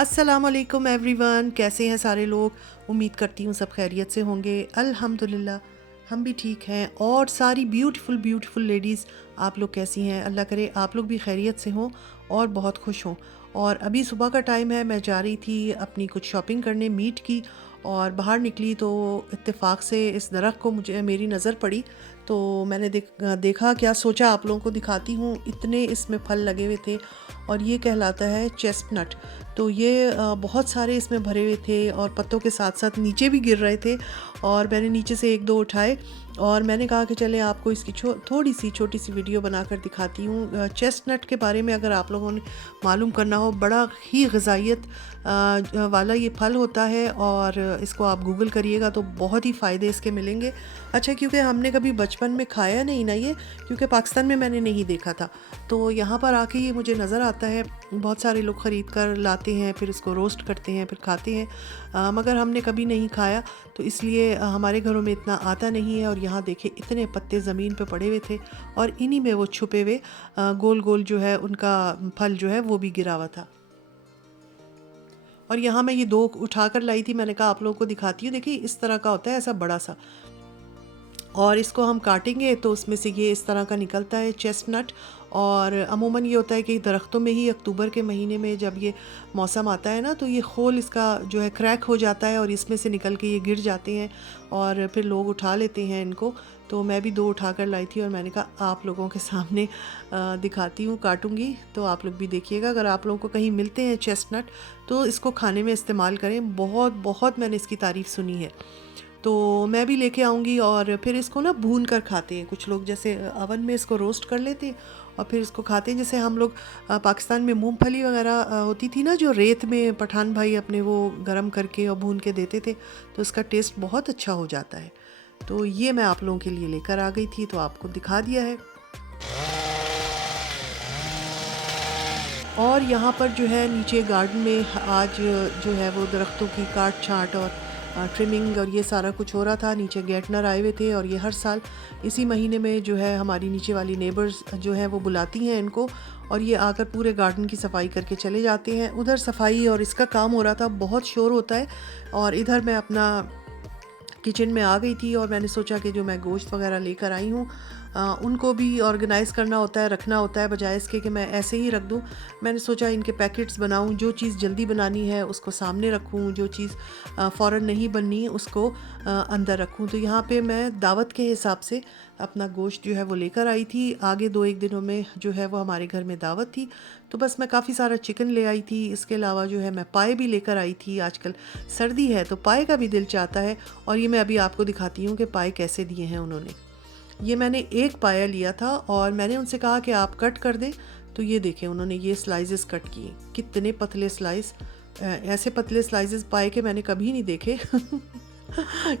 अस्सलाम वालेकुम एवरीवन, कैसे हैं सारे लोग। उम्मीद करती हूँ सब खैरियत से होंगे। अल्हम्दुलिल्लाह हम भी ठीक हैं। और सारी ब्यूटीफुल ब्यूटीफुल लेडीज़, आप लोग कैसी हैं? अल्लाह करे आप लोग भी खैरियत से हों और बहुत खुश हों। और अभी सुबह का टाइम है, मैं जा रही थी अपनी कुछ शॉपिंग करने मीट की, और बाहर निकली तो इत्तेफाक से इस दरख्त को मुझे मेरी नज़र पड़ी। तो मैंने देखा, क्या सोचा आप लोगों को दिखाती हूँ। इतने इसमें फल लगे हुए थे और ये कहलाता है चेस्टनट। तो ये बहुत सारे इसमें भरे हुए थे और पत्तों के साथ साथ नीचे भी गिर रहे थे। और मैंने नीचे से एक दो उठाए और मैंने कहा कि चले आपको इसकी थोड़ी सी छोटी सी वीडियो बनाकर दिखाती हूँ। चेस्टनट के बारे में अगर आप लोगों ने मालूम करना हो, बड़ा ही ग़िज़ाइयत वाला ये फल होता है और इसको आप गूगल करिएगा तो बहुत ही फ़ायदे इसके मिलेंगे। अच्छा, क्योंकि हमने कभी बचपन में खाया नहीं ना ये, क्योंकि पाकिस्तान में मैंने नहीं देखा था, तो यहाँ पर आके ये मुझे नज़र आता है। बहुत सारे लोग ख़रीद कर लाते हैं, फिर इसको रोस्ट करते हैं, फिर खाते हैं, मगर हमने कभी नहीं खाया, तो इसलिए हमारे घरों में इतना आता नहीं है। और यहाँ देखे इतने पत्ते ज़मीन पे पड़े हुए थे और इन्हीं में वो छुपे हुए गोल गोल जो है उनका फल जो है वो भी गिरा हुआ था। और यहाँ मैं ये दो उठा कर लाई थी, मैंने कहा आप लोगों को दिखाती हूँ। देखिए इस तरह का होता है, ऐसा बड़ा सा, और इसको हम काटेंगे तो उसमें से ये इस तरह का निकलता है चेस्टनट। और अमूमन ये होता है कि दरख्तों में ही अक्टूबर के महीने में जब ये मौसम आता है ना, तो ये खोल इसका जो है क्रैक हो जाता है और इसमें से निकल के ये गिर जाते हैं और फिर लोग उठा लेते हैं इनको। तो मैं भी दो उठा कर लाई थी और मैंने कहा आप लोगों के सामने दिखाती हूँ, काटूँगी तो आप लोग भी देखिएगा। अगर आप लोगों को कहीं मिलते हैं चेस्टनट तो इसको खाने में इस्तेमाल करें, बहुत बहुत मैंने इसकी तारीफ़ सुनी है। तो मैं भी लेके आऊँगी और फिर इसको ना भून कर खाते हैं कुछ लोग, जैसे अवन में इसको रोस्ट कर लेते हैं और फिर इसको खाते हैं। जैसे हम लोग पाकिस्तान में मूंगफली वगैरह होती थी ना, जो रेत में पठान भाई अपने वो गरम करके और भून के देते थे, तो इसका टेस्ट बहुत अच्छा हो जाता है। तो ये मैं आप लोगों के लिए लेकर आ गई थी, तो आपको दिखा दिया है। और यहाँ पर जो है नीचे गार्डन में आज जो है वो दरख्तों की काट छाँट और ट्रिमिंग और ये सारा कुछ हो रहा था। नीचे गार्डनर आए हुए थे और ये हर साल इसी महीने में जो है हमारी नीचे वाली नेबर्स जो है वो बुलाती हैं इनको, और ये आकर पूरे गार्डन की सफाई करके चले जाते हैं। उधर सफाई और इसका काम हो रहा था, बहुत शोर होता है। और इधर मैं अपना किचन में आ गई थी और मैंने सोचा कि जो मैं गोश्त वगैरह लेकर आई हूँ उनको भी ऑर्गेनाइज़ करना होता है, रखना होता है, बजाय इसके कि मैं ऐसे ही रख दूँ। मैंने सोचा इनके पैकेट्स बनाऊँ, जो चीज़ जल्दी बनानी है उसको सामने रखूँ, जो चीज़ फ़ौरन नहीं बननी उसको अंदर रखूँ। तो यहाँ पे मैं दावत के हिसाब से अपना गोश्त जो है वो लेकर आई थी। आगे 2-1 दिनों में जो है वो हमारे घर में दावत थी, तो बस मैं काफ़ी सारा चिकन ले आई थी। इसके अलावा जो है मैं पाए भी लेकर आई थी। आजकल सर्दी है तो पाए का भी दिल चाहता है, और ये मैं अभी आपको दिखाती हूँ कि पाए कैसे दिए हैं उन्होंने। ये मैंने एक पाया लिया था और मैंने उनसे कहा कि आप कट कर दें, तो ये देखें उन्होंने ये स्लाइसेस कट किए, कितने पतले स्लाइस। ऐसे पतले स्लाइसेस पाए के मैंने कभी नहीं देखे।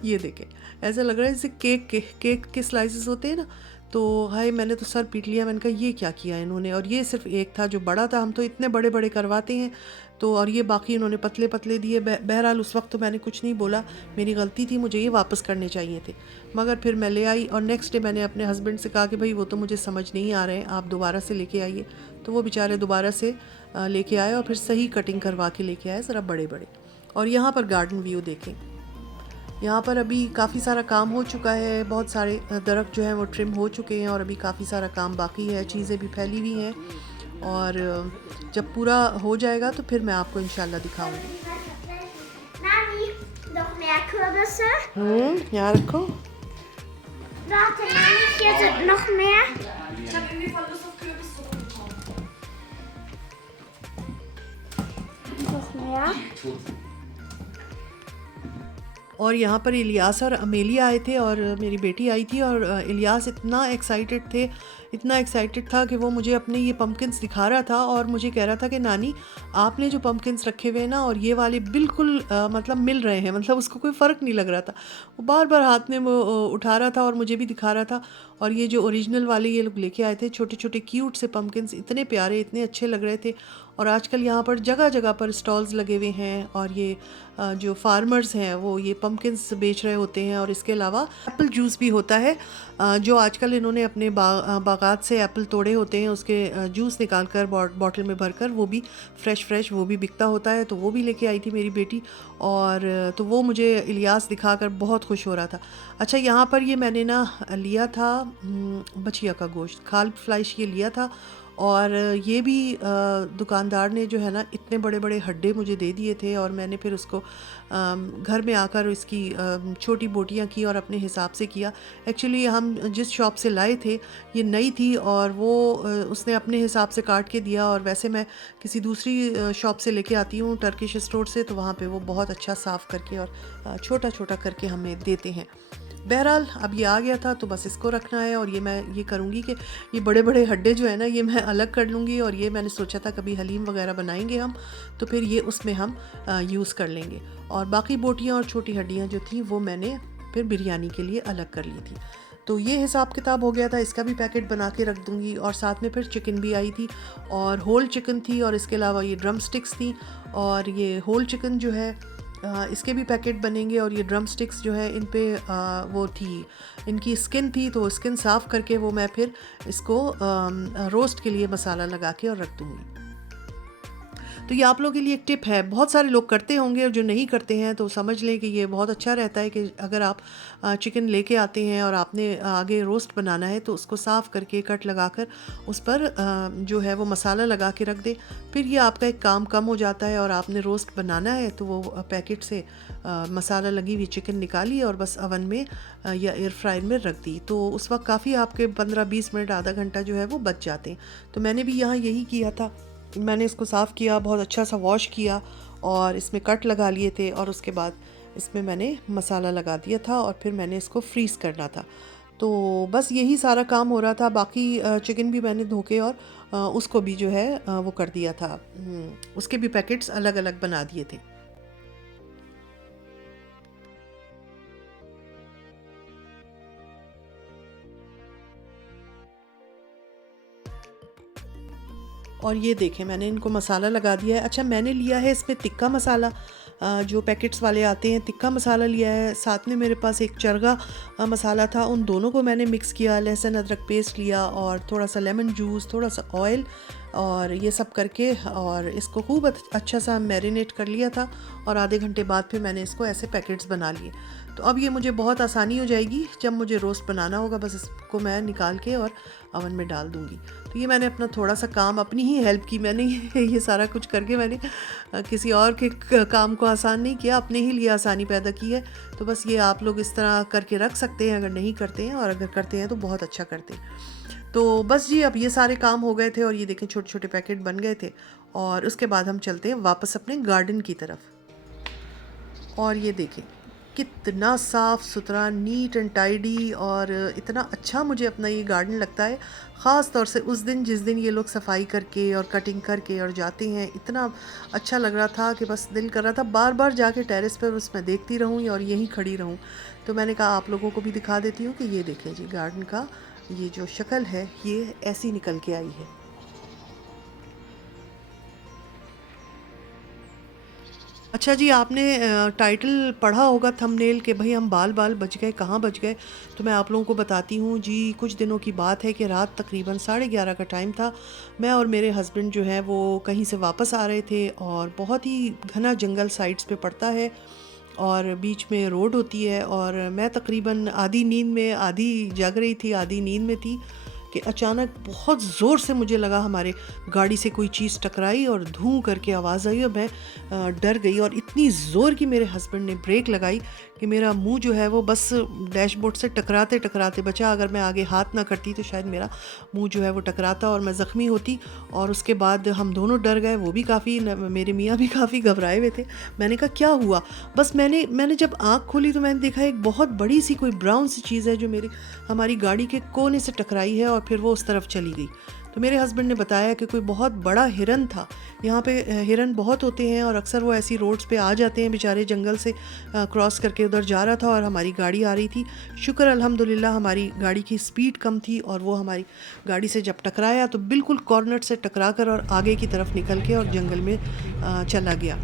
ये देखें, ऐसा लग रहा है जैसे केक के स्लाइसेस होते हैं ना। तो हाय, मैंने तो सर पीट लिया, मैंने कहा ये क्या किया इन्होंने। और ये सिर्फ एक था जो बड़ा था, हम तो इतने बड़े बड़े करवाते हैं तो, और ये बाकी इन्होंने पतले पतले दिए। बहरहाल उस वक्त तो मैंने कुछ नहीं बोला, मेरी गलती थी, मुझे ये वापस करने चाहिए थे। मगर फिर मैं ले आई और नेक्स्ट डे मैंने अपने हस्बैंड से कहा कि भाई वो तो मुझे समझ नहीं आ रहे हैं, आप दोबारा से लेके आइए। तो वो बेचारे दोबारा से लेके आए और फिर सही कटिंग करवा के लेके आए, ज़रा बड़े बड़े। और यहाँ पर गार्डन व्यू देखें, यहाँ पर अभी काफ़ी सारा काम हो चुका है, बहुत सारे दरख्त जो हैं वो ट्रिम हो चुके हैं और अभी काफ़ी सारा काम बाकी है, चीज़ें भी फैली हुई हैं। और जब पूरा हो जाएगा तो फिर मैं आपको इंशाल्लाह दिखाऊंगी। Nani, noch mehr Kürbisse? यहाँ रखो। Warte, Nani, hier sind noch mehr. Ich habe irgendwie voll Lust auf Kürbissuppe bekommen. Noch mehr. और यहाँ पर इलियास और अमेलिया आए थे और मेरी बेटी आई थी, और इलियास इतना एक्साइटेड था कि वो मुझे अपने ये पम्पकिन्स दिखा रहा था और मुझे कह रहा था कि नानी आपने जो पम्पकिन्स रखे हुए हैं ना और ये वाले बिल्कुल मतलब मिल रहे हैं, मतलब उसको कोई फ़र्क नहीं लग रहा था। वो बार बार हाथ में वो उठा रहा था और मुझे भी दिखा रहा था। और ये जो ओरिजिनल वाले ये लोग लेके आए थे, छोटे छोटे क्यूट से पम्पकिन्स, इतने प्यारे, इतने अच्छे लग रहे थे। और आजकल यहाँ पर जगह जगह पर स्टॉल्स लगे हुए हैं और ये जो फार्मर्स हैं वो ये पम्पकिन्स बेच रहे होते हैं। और इसके अलावा एप्पल जूस भी होता है जो आजकल इन्होंने अपने बागात से एप्पल तोड़े होते हैं, उसके जूस निकाल कर बॉटल में भरकर, वो भी फ्रेश वो भी बिकता होता है, तो वो भी लेके आई थी मेरी बेटी। और तो वो मुझे इलियास दिखाकर बहुत खुश हो रहा था। अच्छा, यहाँ पर ये मैंने ना लिया था बछिया का गोश्त, खाल फ्लाइश ये लिया था। और ये भी दुकानदार ने जो है ना इतने बड़े बड़े हड्डे मुझे दे दिए थे, और मैंने फिर उसको घर में आकर इसकी छोटी बोटियाँ की और अपने हिसाब से किया। एक्चुअली हम जिस शॉप से लाए थे ये नई थी, और वो उसने अपने हिसाब से काट के दिया, और वैसे मैं किसी दूसरी शॉप से लेके आती हूँ टर्किश स्टोर से, तो वहाँ पे वो बहुत अच्छा साफ़ करके और छोटा छोटा करके हमें देते हैं। बहरहाल अब ये आ गया था, तो बस इसको रखना है। और ये मैं ये करूँगी कि ये बड़े बड़े हड्डे जो है ना ये मैं अलग कर लूँगी, और ये मैंने सोचा था कभी हलीम वगैरह बनाएंगे हम, तो फिर ये उसमें हम यूज़ कर लेंगे। और बाकी बोटियाँ और छोटी हड्डियाँ जो थी वो मैंने फिर बिरयानी के लिए अलग कर ली थी। तो ये हिसाब किताब हो गया था, इसका भी पैकेट बना के रख दूँगी। और साथ में फिर चिकन भी आई थी, और होल चिकन थी, और इसके अलावा ये ड्रम स्टिक्स थी। और ये होल चिकन जो है इसके भी पैकेट बनेंगे। और ये ड्रम स्टिक्स जो है इन पे वो थी, इनकी स्किन थी, तो स्किन साफ़ करके वो मैं फिर इसको रोस्ट के लिए मसाला लगा के और रख दूँगी। तो ये आप लोगों के लिए एक टिप है, बहुत सारे लोग करते होंगे, और जो नहीं करते हैं तो समझ लें कि ये बहुत अच्छा रहता है कि अगर आप चिकन लेके आते हैं और आपने आगे रोस्ट बनाना है तो उसको साफ़ करके कट लगाकर उस पर जो है वो मसाला लगा के रख दें। फिर ये आपका एक काम कम हो जाता है, और आपने रोस्ट बनाना है तो वो पैकेट से मसाला लगी हुई चिकन निकाली और बस अवन में या एयर फ्रायर में रख दी, तो उस वक्त काफ़ी आपके 15-20 मिनट आधा घंटा जो है वो बच जाते हैं। तो मैंने भी यहाँ यही किया था, मैंने इसको साफ़ किया, बहुत अच्छा सा वॉश किया, और इसमें कट लगा लिए थे, और उसके बाद इसमें मैंने मसाला लगा दिया था, और फिर मैंने इसको फ्रीज़ करना था। तो बस यही सारा काम हो रहा था। बाकी चिकन भी मैंने धो के और उसको भी जो है वो कर दिया था, उसके भी पैकेट्स अलग अलग बना दिए थे। और ये देखें मैंने इनको मसाला लगा दिया है। अच्छा, मैंने लिया है इसमें तिक्का मसाला, जो पैकेट्स वाले आते हैं, तिक्का मसाला लिया है। साथ में मेरे पास एक चरगा मसाला था, उन दोनों को मैंने मिक्स किया, लहसुन अदरक पेस्ट लिया और थोड़ा सा लेमन जूस, थोड़ा सा ऑयल, और ये सब करके और इसको खूब अच्छा सा मैरिनेट कर लिया था। और आधे घंटे बाद फिर मैंने इसको ऐसे पैकेट्स बना लिए। तो अब ये मुझे बहुत आसानी हो जाएगी, जब मुझे रोस्ट बनाना होगा बस इसको मैं निकाल के और अवन में डाल दूँगी। तो ये मैंने अपना थोड़ा सा काम, अपनी ही हेल्प की, मैंने ये सारा कुछ करके मैंने किसी और के काम को आसान नहीं किया, अपने ही लिए आसानी पैदा की है। तो बस ये आप लोग इस तरह करके रख सकते हैं अगर नहीं करते हैं, और अगर करते हैं तो बहुत अच्छा करते हैं। तो बस जी, अब ये सारे काम हो गए थे, और ये देखें छोटे छोटे पैकेट बन गए थे। और उसके बाद हम चलते हैं वापस अपने गार्डन की तरफ। और ये देखें कितना साफ़ सुथरा, नीट एंड टाइडी, और इतना अच्छा मुझे अपना ये गार्डन लगता है। ख़ास तौर से उस दिन जिस दिन ये लोग सफाई करके और कटिंग करके और जाते हैं, इतना अच्छा लग रहा था कि बस दिल कर रहा था बार बार जाके टेरेस पर बस मैं देखती रहूँ और यहीं खड़ी रहूँ। तो मैंने कहा आप लोगों को भी दिखा देती हूँ कि ये देखें जी, गार्डन का ये जो शक्ल है ये ऐसी निकल के आई है। अच्छा जी, आपने टाइटल पढ़ा होगा थंबनेल कि भाई हम बाल बाल बच गए, कहाँ बच गए। तो मैं आप लोगों को बताती हूँ जी, कुछ दिनों की बात है कि रात तकरीबन 11:30 का टाइम था। मैं और मेरे हस्बैंड जो हैं वो कहीं से वापस आ रहे थे, और बहुत ही घना जंगल साइड्स पे पड़ता है और बीच में रोड होती है। और मैं तकरीबन आधी नींद में, आधी जाग रही थी, आधी नींद में थी कि अचानक बहुत ज़ोर से मुझे लगा हमारे गाड़ी से कोई चीज़ टकराई और धूं करके आवाज़ आई, और मैं डर गई। और इतनी ज़ोर की मेरे हस्बैंड ने ब्रेक लगाई कि मेरा मुंह जो है वो बस डैशबोर्ड से टकराते टकराते बचा। अगर मैं आगे हाथ ना करती तो शायद मेरा मुंह जो है वो टकराता और मैं ज़ख्मी होती। और उसके बाद हम दोनों डर गए, वो भी काफ़ी, मेरे मियाँ भी काफ़ी घबराए हुए थे। मैंने कहा क्या हुआ? बस मैंने जब आँख खोली तो मैंने देखा एक बहुत बड़ी सी कोई ब्राउन सी चीज़ है जो हमारी गाड़ी के कोने से टकराई है, और फिर वो उस तरफ चली गई। तो मेरे हस्बैंड ने बताया कि कोई बहुत बड़ा हिरन था। यहाँ पे हिरन बहुत होते हैं, और अक्सर वो ऐसी रोड्स पे आ जाते हैं, बेचारे जंगल से क्रॉस करके उधर जा रहा था और हमारी गाड़ी आ रही थी। शुक्र अल्हम्दुलिल्लाह हमारी गाड़ी की स्पीड कम थी, और वो हमारी गाड़ी से जब टकराया तो बिल्कुल कॉर्नर से टकरा कर और आगे की तरफ निकल के और जंगल में चला गया।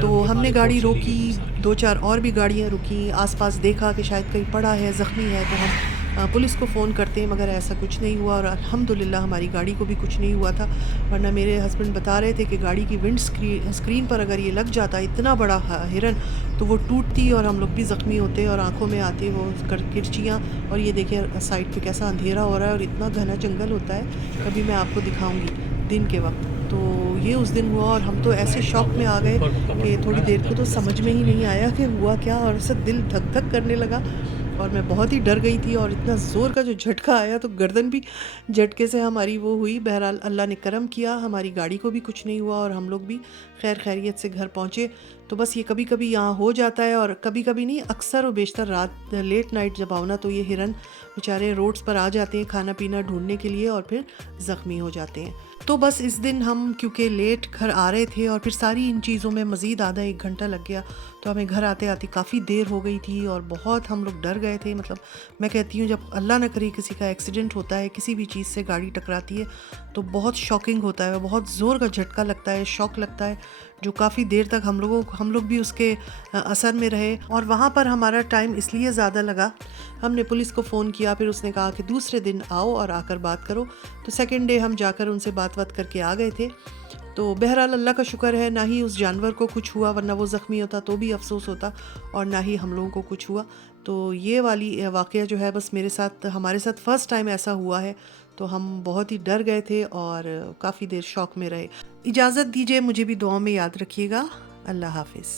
तो हमने गाड़ी रोकी, 2-4 और भी गाड़ियाँ रुकी, आसपास देखा कि शायद कहीं पड़ा है, ज़ख्मी है, तो हम पुलिस को फ़ोन करते हैं, मगर ऐसा कुछ नहीं हुआ और अल्हम्दुलिल्लाह हमारी गाड़ी को भी कुछ नहीं हुआ था। वरना मेरे हस्बैंड बता रहे थे कि गाड़ी की विंड स्क्रीन पर अगर ये लग जाता इतना बड़ा हिरन तो वो टूटती और हम लोग भी ज़ख्मी होते और आंखों में आती वो किरचियाँ। और ये देखिए साइड पे कैसा अंधेरा हो रहा है और इतना घना जंगल होता है, कभी मैं आपको दिखाऊंगी दिन के वक्त। तो ये उस दिन हुआ और हम तो ऐसे शॉक में आ गए कि थोड़ी देर को तो समझ में ही नहीं आया कि हुआ क्या, और सब दिल धक धक करने लगा और मैं बहुत ही डर गई थी। और इतना ज़ोर का जो झटका आया तो गर्दन भी झटके से हमारी वो हुई। बहरहाल अल्लाह ने करम किया, हमारी गाड़ी को भी कुछ नहीं हुआ और हम लोग भी खैर खैरियत से घर पहुँचे। तो बस ये कभी कभी यहाँ हो जाता है और कभी कभी नहीं, अक्सर और बेशतर रात लेट नाइट जब आओ ना तो ये हिरन बेचारे रोड्स पर आ जाते हैं खाना पीना ढूंढने के लिए और फिर ज़ख्मी हो जाते हैं। तो बस इस दिन हम क्योंकि लेट घर आ रहे थे और फिर सारी इन चीज़ों में मज़ीद आधा 1 घंटा लग गया, तो हमें घर आते आते काफ़ी देर हो गई थी और बहुत हम लोग डर गए थे। मतलब मैं कहती हूँ जब अल्लाह न करे किसी का एक्सीडेंट होता है, किसी भी चीज़ से गाड़ी टकराती है तो बहुत शॉकिंग होता है, बहुत ज़ोर का झटका लगता है, शॉक लगता है, जो काफ़ी देर तक हम लोग भी उसके असर में रहे। और वहाँ पर हमारा टाइम इसलिए ज़्यादा लगा, हमने पुलिस को फ़ोन किया, फिर उसने कहा कि दूसरे दिन आओ और आकर बात करो। तो सेकंड डे हम जाकर उनसे बात करके आ गए थे। तो बहरहाल अल्लाह का शुक्र है, ना ही उस जानवर को कुछ हुआ, वरना वो ज़ख्मी होता तो भी अफसोस होता, और ना ही हम लोगों को कुछ हुआ। तो ये वाली वाक़या जो है बस हमारे साथ फ़र्स्ट टाइम ऐसा हुआ है। तो हम बहुत ही डर गए थे और काफ़ी देर शॉक में रहे। इजाज़त दीजिए, मुझे भी दुआ में याद रखिएगा। अल्लाह हाफ़िज़।